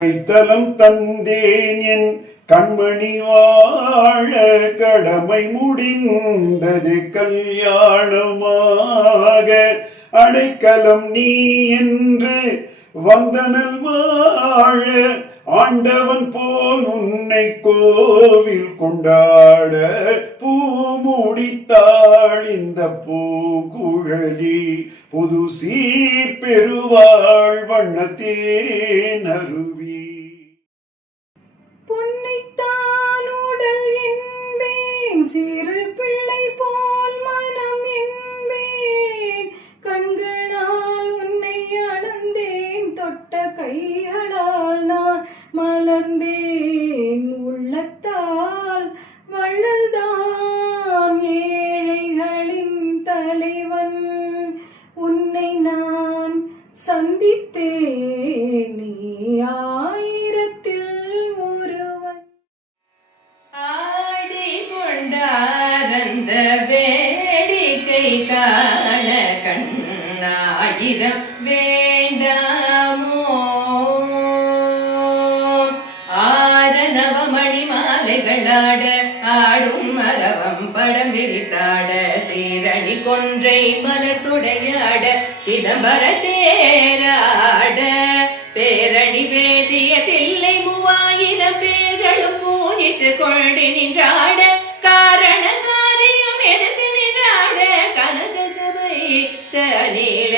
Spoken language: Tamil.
கைத்தலம் தந்தேன் என் கண்மணி வாழ கடமை முடிந்தது கல்யாணமாக அடைக்கலம் நீ என்று வந்தனல் வாழ ஆண்டவன் போல் உன்னை கோவில் கொண்டாட பூ முடித்தாள் இந்த பூங்குழலி புது சீர் பெருவாள் வண்ணத்தேன் அருவி பொன்னைத்தான் உடல் என்பேன் சிறு பிள்ளை போல் மனம் என்பேன் கண்களால் உன்னை அளந்தேன் தொட்ட கைகளால் நான் மலர்ந்தேன் உள்ளத்தால் வள்ளல்தான் ஏழைகளின் தலைவன் உன்னை நான் சந்தித்தேன் நீ ஆயிரத்தில் ஒருவன் ஆடிக்கொண்டாரந்த வேடிக்கை காண கண்ணாயிரம் வேண்டாமோ ஆரணவமணி மாலைகளாட ஆடும் மரவம் படம் விரித்தாட சீரணி கொன்றை மலர் துடையாட சிதம்பர தேராட பேரணி வேதிய தில்லை 3000 பேர்களும் பூஜித்து கொண்டு நின்றாட காரண காரியம் எடுத்து நின்றாட கனக சபை தனில